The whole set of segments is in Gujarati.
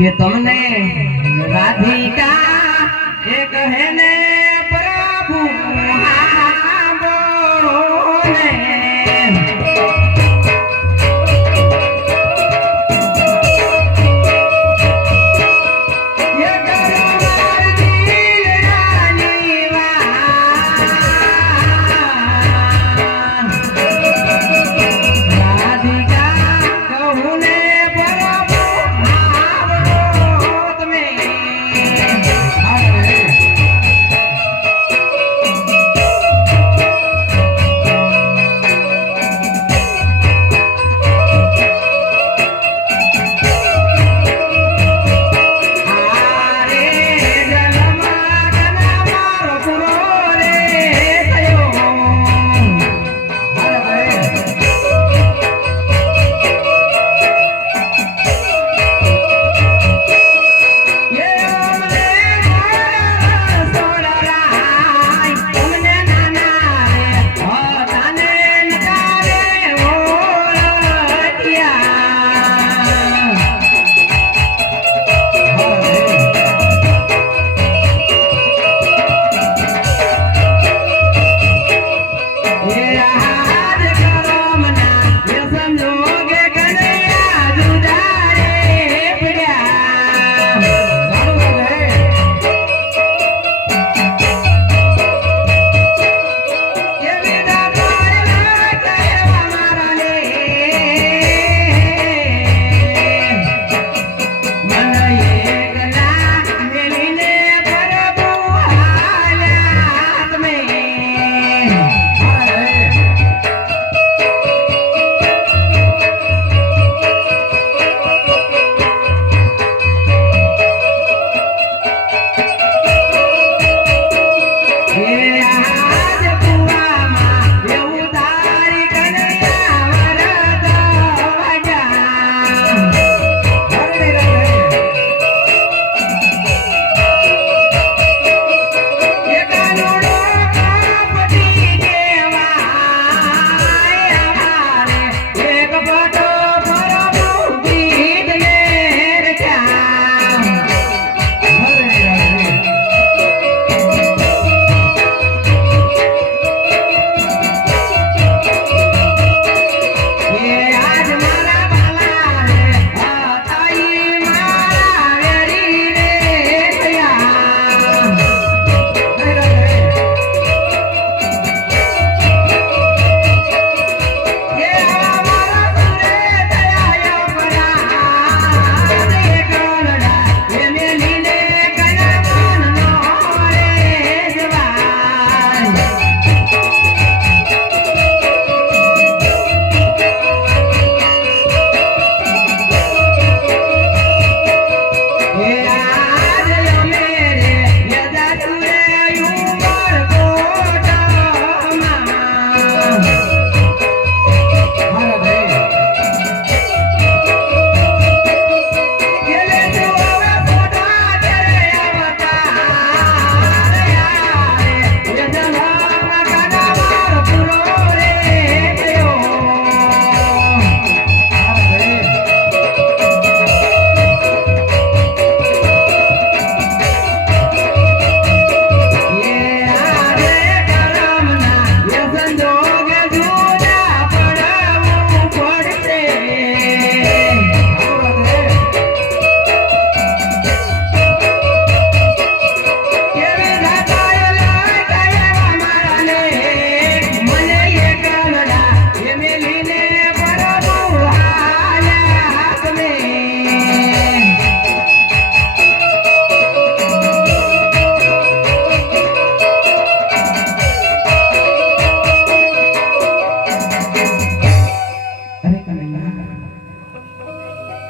કે તમને રાધિકા એ કહે ને પ્રભુ સાંભળો ને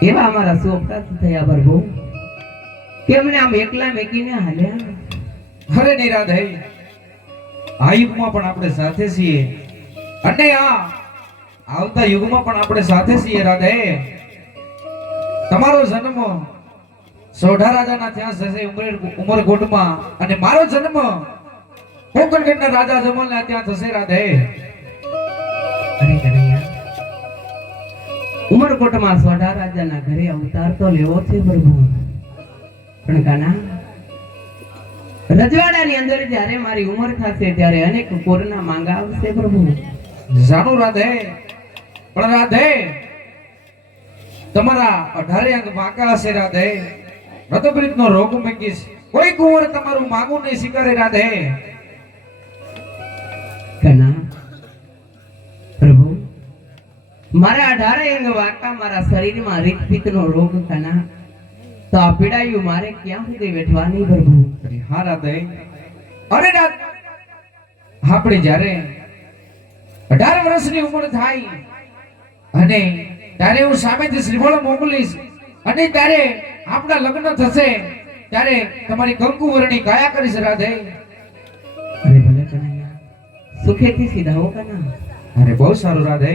એવા અમારા શોખ થયા પ્રભુ કેમને આમ એકલા મેકીને હાલ્યા. હરે નિરાધય આ યુગમાં પણ આપણે સાથે છીએ અને આ આવતા યુગમાં પણ આપણે સાથે છીએ. રાધે તમારો જન્મ સોઢા રાજાના ત્યાં થશે ઉમરકોટમાં અને મારો જન્મ કોકણગઢના રાજા જમલના ત્યાં થશે. રાધે અરે કનૈયા ઉમરકોટમાં સોઢા રાજાના ઘરે અવતાર તો લેવો છે પ્રભુ, પણ કાના રજવાડાની અંદર જ્યારે મારી ઉંમર થશે ત્યારે અનેક કોરના માંગા આવશે પ્રભુ. જાણું રાધે, પણ રાધે તમારા 18 અંગ વાંકા હશે રાધે. રતબ્રીતનો રોગ મૂકીશ, કોઈ કુંવર તમારું માંગું નહીં સ્વીકારે રાધે. કના પ્રભુ, મારા 18 અંગ વાંકા, મારા શરીરમાં રીતપીતનો રોગ કના, તો આ પીડાયું મારે ક્યાં સુધી વેઠવાની પ્રભુ? હા રાધે. અરે રાત આપણે જ્યારે 18 વર્ષની ઉંમર થાય અને ત્યારે હું સામેથી શ્રીફળ મોકલીશ અને ત્યારે આપણા લગ્ન થશે, ત્યારે તમારી કંકુવરણી ગાયા કરીશ રાધે. અરે ભલે કનૈયા, સુખેથી સીધાઓ કના. અરે બહુ સારું રાધે.